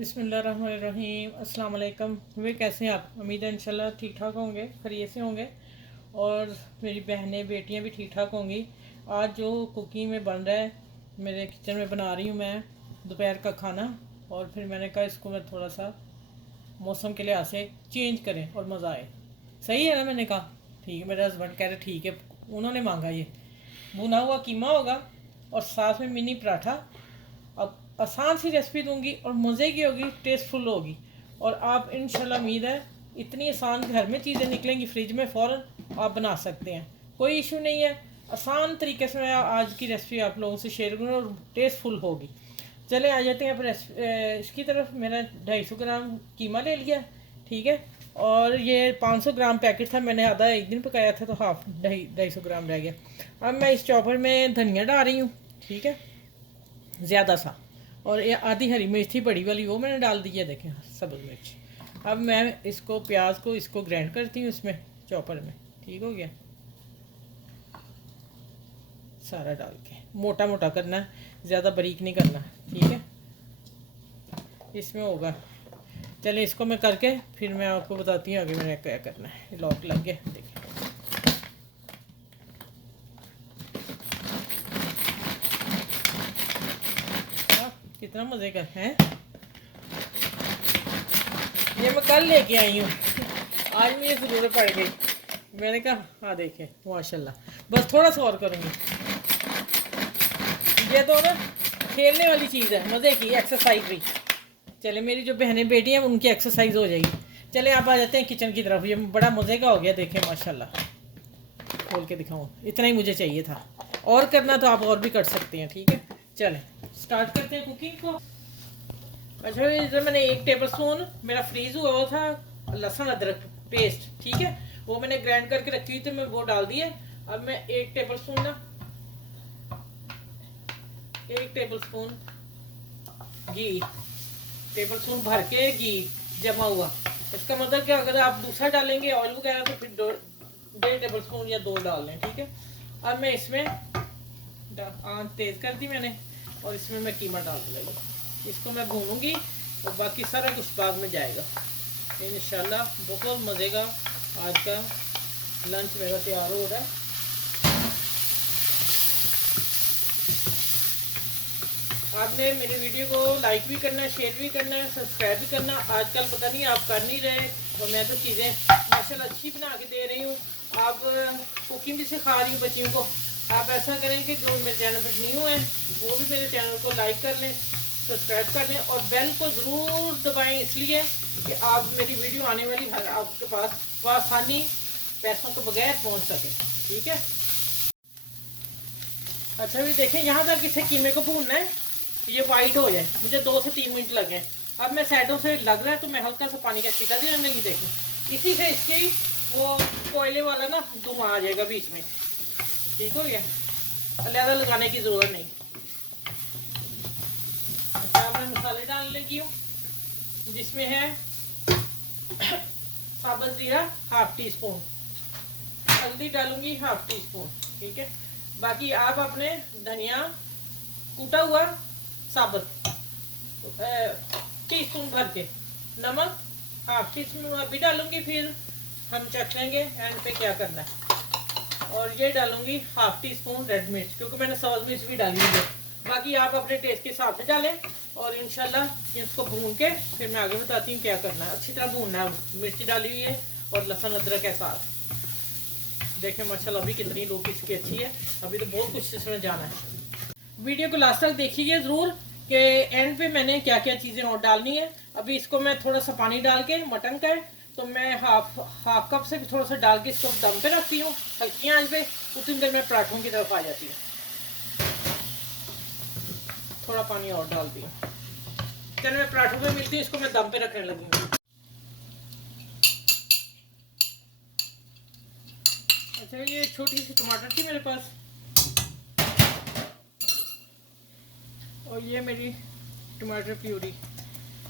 बिस्मिल्लाहिर्रहमानिर्रहीम। अस्सलाम वालेकुम। वे कैसे हैं आप? उम्मीद है इंशाल्लाह ठीक ठाक होंगे, खैरियत से होंगे और मेरी बहनें बेटियां भी ठीक ठाक होंगी। आज जो कुकिंग में बन रहा है, मेरे किचन में बना रही हूँ मैं दोपहर का खाना। और फिर मैंने कहा इसको मैं थोड़ा सा मौसम के लिहाज से चेंज करें और मज़ा आए। सही है ना? मैंने कहा ठीक है। मेरे हस्बैंड कह रहे ठीक है, उन्होंने मांगा ये भुना हुआ कीमा होगा और साथ में मिनी पराठा। अब आसान सी रेसिपी दूंगी और मज़े की होगी, टेस्टफुल होगी। और आप इंशाल्लाह उम्मीद है इतनी आसान घर में चीज़ें निकलेंगी, फ्रिज में फ़ौरन आप बना सकते हैं, कोई इशू नहीं है। आसान तरीके से मैं आज की रेसिपी आप लोगों से शेयर करूँगा और टेस्टफुल होगी। चले आ जाते हैं अब इसकी तरफ। मैंने 250 ग्राम कीमा ले लिया, ठीक है। और ये 500 ग्राम पैकेट था, मैंने आधा एक दिन पकाया था तो हाफ 250 ग्राम रह गया। अब मैं इस चॉपर में धनिया डाल रही हूँ, ठीक है, ज़्यादा सा। और ये आधी हरी मिर्च थी बड़ी वाली, वो मैंने डाल दी है, देखें सब्ज़ मिर्च। अब मैं इसको प्याज को इसको ग्राइंड करती हूँ इसमें चॉपर में, ठीक हो गया। सारा डाल के मोटा मोटा करना है, ज़्यादा बारीक नहीं करना, ठीक है। इसमें होगा। चलिए इसको मैं करके फिर मैं आपको बताती हूँ आगे मैंने क्या करना है। लॉक लग गया, देखिए। कितना मज़े का है। ये मैं कल लेके आई हूँ, आज मुझे ज़रूरत पड़ गई। मैंने कहा हाँ देखें माशाल्लाह, बस थोड़ा सा और करूँगी। ये तो ना खेलने वाली चीज़ है, मज़े की एक्सरसाइज भी। चले मेरी जो बहनें बेटी हैं उनकी एक्सरसाइज हो जाएगी। चले आप आ जाते हैं किचन की तरफ। ये बड़ा मज़े का हो गया, देखें माशाल्लाह। खोल के दिखाऊँ, इतना ही मुझे चाहिए था। और करना तो आप और भी कर सकते हैं, ठीक है। चलें स्टार्ट करते हैं कुकिंग को। अच्छा, इधर मैंने 1 टेबल स्पून मेरा फ्रीज हुआ हुआ था लहसुन अदरक पेस्ट, ठीक है, वो मैंने ग्राइंड करके रखी हुई थी, मैं वो डाल दिए। अब मैं 1 टेबल स्पून ना 1 टेबल स्पून घी, टेबल स्पून भर के घी जमा हुआ। इसका मतलब कि अगर आप दूसरा डालेंगे ऑयल वगैरह तो फिर 1.5 टेबल स्पून या 2 डाल लें, ठीक है। अब मैं इसमें आंच तेज कर दी मैंने और इसमें मैं कीमा डाल लगी। इसको मैं भूनूंगी और बाकी सारा कुछ बाद में जाएगा इंशाल्लाह। बहुत मज़े का आज का लंच मेरा तैयार हो रहा है। आपने मेरी वीडियो को लाइक भी करना है, शेयर भी करना है, सब्सक्राइब भी करना। आजकल पता नहीं आप कर नहीं रहे, और मैं तो चीज़ें माशाल्लाह अच्छी बना के दे रही हूँ। आप कुकिंग भी सिखा रही हूँ बच्चियों को। आप ऐसा करें कि जो मेरे चैनल पर न्यू है वो भी मेरे चैनल को लाइक कर लें, सब्सक्राइब कर लें और बेल को ज़रूर दबाएं, इसलिए कि आप मेरी वीडियो आने वाली आपके पास आसानी पैसों के बगैर पहुँच सके, ठीक है। अच्छा भी देखें, यहाँ तक इसे कीमे को भूनना है, ये वाइट हो जाए। मुझे 2 से 3 मिनट लगे। अब मैं साइडों से लग रहा है तो मैं हल्का सा पानी का छींटा दे नहीं, देखें इसी से इसकी वो कोयले वाला ना धुआं आ जाएगा बीच में, ठीक हो गया। अलहदा लगाने की ज़रूरत नहीं। अच्छा, मैं मसाले डालने लगी हूँ, जिसमें है साबुत ज़ीरा ½ टी स्पून, हल्दी डालूंगी ½ टी स्पून, ठीक है। बाकी आप अपने धनिया कूटा हुआ साबुत टी स्पून भर के, नमक ½ टी स्पून अभी डालूंगी, फिर हम चख लेंगे एंड पे क्या करना है। और ये डालूंगी ½ टी स्पून रेड मिर्च, क्योंकि मैंने सब्ज़ मिर्च भी डाली हुई है। बाकी आप अपने टेस्ट के हिसाब से डालें। और इंशाल्लाह इसको भून के फिर मैं आगे बताती हूँ क्या करना है। अच्छी तरह भूनना है, मिर्ची डाली हुई है और लहसुन अदरक के साथ। देखें माशाल्लाह अभी कितनी लोग इसकी अच्छी है, अभी तो बहुत कुछ इसमें जाना है। वीडियो को लास्ट तक देखिए ज़रूर कि एंड पे मैंने क्या क्या चीज़ें और डालनी है। अभी इसको मैं थोड़ा सा पानी डाल के, मटन का है तो मैं हाफ कप से भी थोड़ा सा डाल के इसको दम पे रखती हूँ हल्की आंच पे। उतनी देर में पराठों की तरफ आ जाती है। थोड़ा पानी और डाल दिया। चलो मैं पराठों पे मिलती हूँ, इसको मैं दम पे रखने लगी हूँ। अच्छा, ये छोटी सी टमाटर थी मेरे पास और ये मेरी टमाटर प्यूरी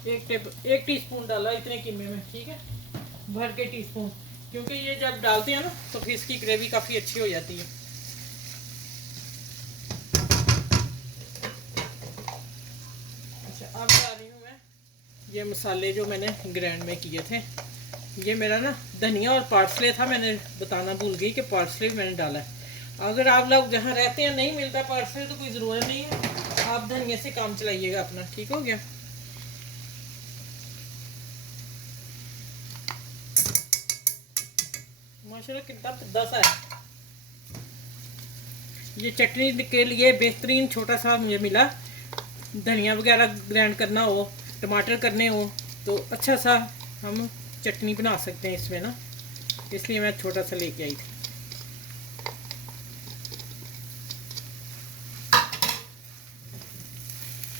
1 टीस्पून डाला इतने कीमे में, ठीक है, भर के टीस्पून, क्योंकि ये जब डालते हैं ना तो फिर इसकी ग्रेवी काफ़ी अच्छी हो जाती है। अच्छा, अब डाल रही हूँ मैं ये मसाले जो मैंने ग्राइंड में किए थे, ये मेरा ना धनिया और पार्सले था, मैंने बताना भूल गई कि पार्सले भी मैंने डाला है। अगर आप लोग जहाँ रहते हैं नहीं मिलता पार्सले तो कोई ज़रूरत नहीं है, आप धनिया से काम चलाइएगा अपना। ठीक हो गया। माशाल्लाह कितना पिद्दा सा है। ये चटनी के लिए बेहतरीन छोटा सा मुझे मिला। धनिया वगैरह ग्राइंड करना हो, टमाटर करने हो तो अच्छा सा हम चटनी बना सकते हैं इसमें ना, इसलिए मैं छोटा सा लेके आई थी।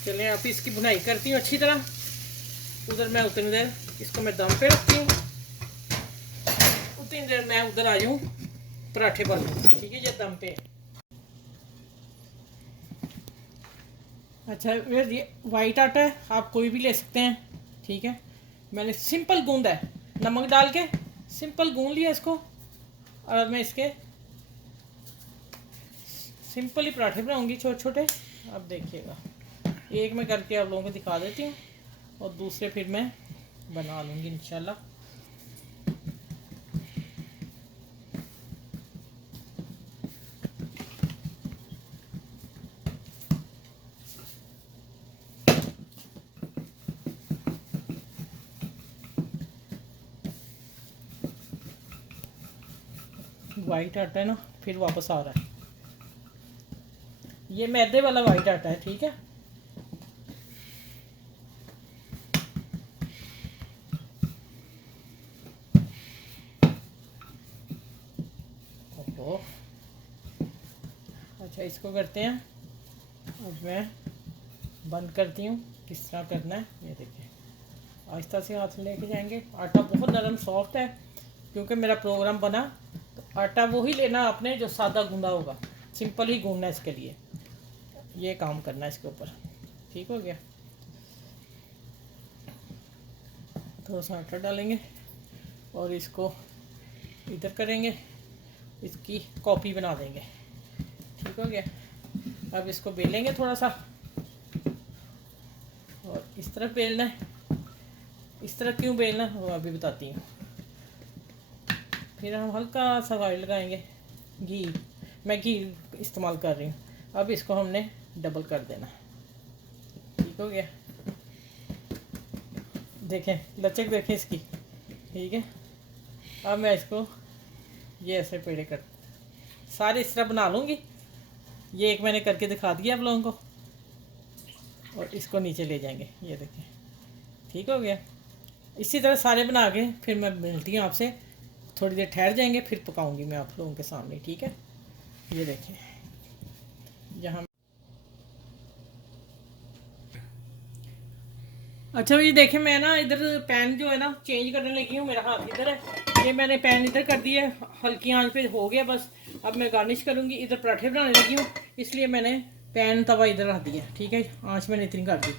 चलें अब इसकी बुनाई करती हूँ अच्छी तरह। उधर मैं उतनी देर इसको मैं दम पे रखती हूँ, उतनी देर मैं उधर आ जाऊँ पराठे बन। ठीक है, ये दम पे। अच्छा ये वाइट आटा है, आप कोई भी ले सकते हैं। ठीक है, मैंने सिंपल गूंदा है, नमक डाल के सिंपल गूंद लिया इसको, और मैं इसके सिंपल ही पराठे बनाऊंगी छोटे छोटे। अब देखिएगा, एक मैं करके आप लोगों को दिखा देती हूँ और दूसरे फिर मैं बना लूँगी इंशाल्लाह। वाइट आटा है ना, फिर वापस आ रहा है। ये मैदे वाला वाइट आटा है। ठीक है, ओहो। अच्छा इसको करते हैं, अब मैं बंद करती हूँ। किस तरह करना है ये देखिए, आहिस्ता से हाथ लेके जाएंगे। आटा बहुत नरम सॉफ्ट है, क्योंकि मेरा प्रोग्राम बना तो आटा वो ही लेना आपने जो सादा गूंदा होगा, सिंपल ही गूंदना है इसके लिए। ये काम करना है इसके ऊपर। ठीक हो गया, थोड़ा सा आटा डालेंगे और इसको इधर करेंगे, इसकी कॉपी बना देंगे। ठीक हो गया, अब इसको बेलेंगे थोड़ा सा, और इस तरह बेलना है। इस तरह क्यों बेलना है वो अभी बताती हूँ। फिर हम हल्का सा ऑयल लगाएंगे, घी, मैं घी इस्तेमाल कर रही हूँ। अब इसको हमने डबल कर देना। ठीक हो गया, देखें लचक देखें इसकी। ठीक है, अब मैं इसको ये ऐसे पेड़े कर सारे इस तरह बना लूँगी। ये एक मैंने करके दिखा दिया आप लोगों को, और इसको नीचे ले जाएंगे। ये देखें, ठीक हो गया। इसी तरह सारे बना के फिर मैं मिलती हूँ आपसे, थोड़ी देर ठहर जाएंगे फिर पकाऊंगी मैं आप लोगों के सामने। ठीक है, ये देखें यहाँ। अच्छा ये देखें, मैं ना इधर पैन जो है ना चेंज करने लगी हूँ, मेरा हाथ इधर है। ये मैंने पैन इधर कर दिया है, हल्की आंच पे हो गया बस। अब मैं गार्निश करूँगी, इधर पराठे बनाने लगी हूँ, इसलिए मैंने पैन तवा इधर रख दिया। ठीक है, आंच मैंने इतनी कर दी।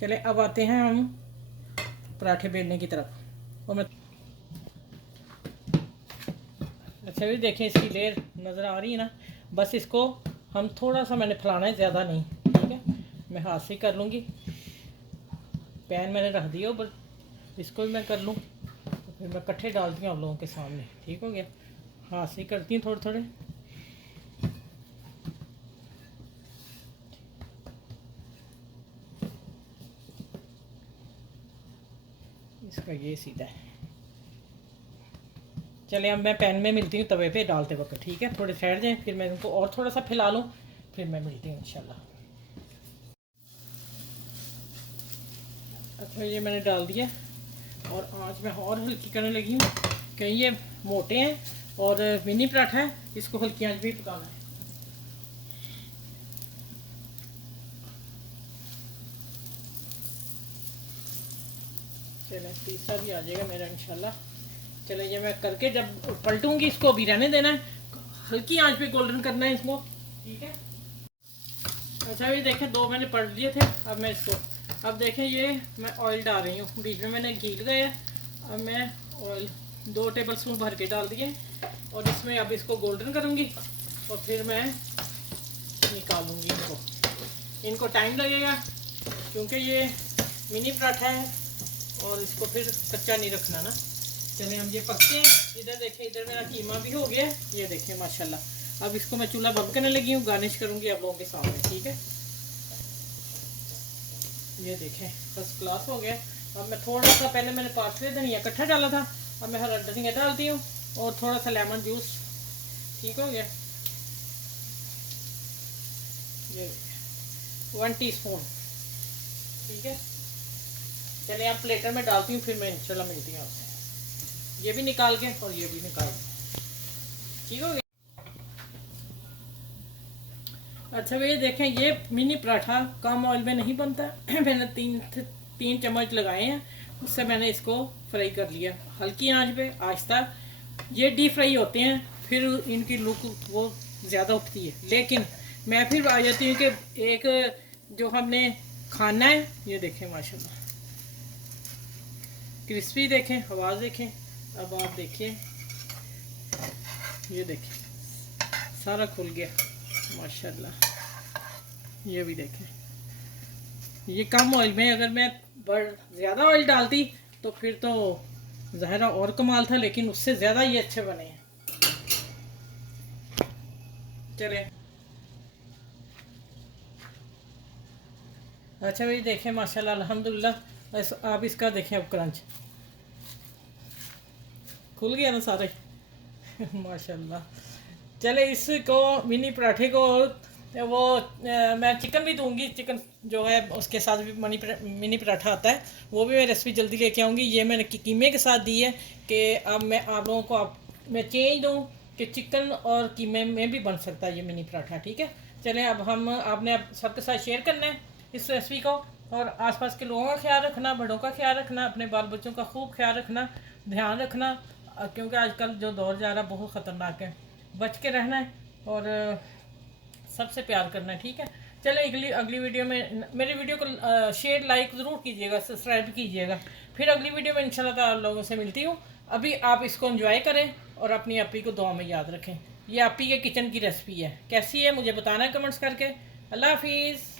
चले अब आते हैं हम पराठे बेलने की तरफ। और मैं अच्छा भी देखें, इसकी लेयर नज़र आ रही है ना, बस इसको हम थोड़ा सा मैंने फैलाना है, ज़्यादा नहीं। ठीक है, मैं हाथ से कर लूँगी। पैन मैंने रख दिया, बस इसको भी मैं कर लूँ तो फिर मैं इकट्ठे डालती हूँ आप लोगों के सामने। ठीक हो गया, हाथ से करती हूँ थोड़े थोड़े। इसका ये सीधा है। चले अब मैं पैन में मिलती हूँ तवे पे डालते वक्त। ठीक है, थोड़े ठहर जाएँ, फिर मैं इनको और थोड़ा सा फैला लूँ, फिर मैं मिलती हूँ इंशाल्लाह। अच्छा ये मैंने डाल दिया, और आँच मैं और हल्की करने लगी हूँ, क्योंकि ये मोटे हैं और मिनी पराठा है, इसको हल्की आँच भी पकाना है। चले तीसरा भी आ जाएगा मेरा इंशाल्लाह। चले ये मैं करके जब पलटूंगी, इसको अभी रहने देना है, हल्की आंच पे गोल्डन करना है इसको। ठीक है, अच्छा ये देखें दो मैंने पलट लिए थे। अब मैं इसको, अब देखें ये मैं ऑयल डाल रही हूँ, बीच में मैंने घी लगाया। अब मैं ऑयल 2 टेबल स्पून भर के डाल दिए, और इसमें अब इसको गोल्डन करूँगी और फिर मैं निकालूँगी इनको। इनको टाइम लगेगा क्योंकि ये मिनी पराठा है, और इसको फिर कच्चा नहीं रखना ना। चले हम ये पकते हैं। इधर देखें, इधर मेरा कीमा भी हो गया, ये देखें माशाल्लाह। अब इसको मैं चूल्हा बंद करने लगी हूँ, गार्निश करूँगी आप लोगों के सामने, ठीक है। ये देखें फर्स्ट क्लास हो गया। अब मैं थोड़ा सा, पहले मैंने पार्सले धनिया इकट्ठा डाला था, अब मैं हरा धनिया डालती हूँ और थोड़ा सा लेमन जूस, ठीक हो गया। ये 1 टीस्पून, ठीक है। चलिए आप प्लेटर में डालती हूँ, फिर मैं इंशाल्लाह मिलती हूँ आपसे। ये भी निकाल के और ये भी निकाल के, ठीक हो गया। अच्छा भैया देखें, ये मिनी पराठा कम ऑयल में नहीं बनता। मैंने तीन चम्मच लगाए हैं, उससे मैंने इसको फ्राई कर लिया हल्की आंच पे आहिस्ता। ये डीप फ्राई होते हैं, फिर इनकी लुक वो ज़्यादा उठती है, लेकिन मैं फिर आ जाती हूँ कि एक जो हमने खाना है, ये देखें माशाल्लाह क्रिस्पी, देखें आवाज़ देखें। अब आप देखिए, ये देखें सारा खुल गया माशाल्लाह। ये भी देखें, ये कम ऑयल में, अगर मैं ज़्यादा ऑयल डालती तो फिर तो ज़ाहिरा और कमाल था, लेकिन उससे ज़्यादा ये अच्छे बने हैं। चले अच्छा भाई देखें माशाल्लाह अल्हम्दुलिल्लाह। आप इसका देखें, अब क्रंच खुल गया ना सारे। माशाल्लाह। चले इसको मिनी पराठे को वो मैं चिकन भी दूंगी, चिकन जो है उसके साथ भी मिनी पराठा आता है, वो भी मैं रेसिपी जल्दी लेके आऊँगी। ये मैंने कीमे के साथ दी है कि अब मैं आप लोगों को मैं चेंज दूँ कि चिकन और कीमे में भी बन सकता है ये मिनी पराठा, ठीक है। चलें अब हम आपने अब सबके साथ शेयर करना है इस रेसिपी को, और आसपास के लोगों का ख्याल रखना, बड़ों का ख्याल रखना, अपने बाल बच्चों का खूब ख्याल रखना, ध्यान रखना, क्योंकि आजकल जो दौर जा रहा है बहुत ख़तरनाक है। बच के रहना है और सबसे प्यार करना है, ठीक है। चले अगली वीडियो में मेरी वीडियो को शेयर लाइक ज़रूर कीजिएगा, सब्सक्राइब कीजिएगा। फिर अगली वीडियो में इंशाल्लाह ताला लोगों से मिलती हूँ। अभी आप इसको एंजॉय करें और अपनी अपी को दुआ में याद रखें। ये अपी के किचन की रेसिपी है, कैसी है मुझे बताना है कमेंट्स करके। अल्लाह हाफिज़।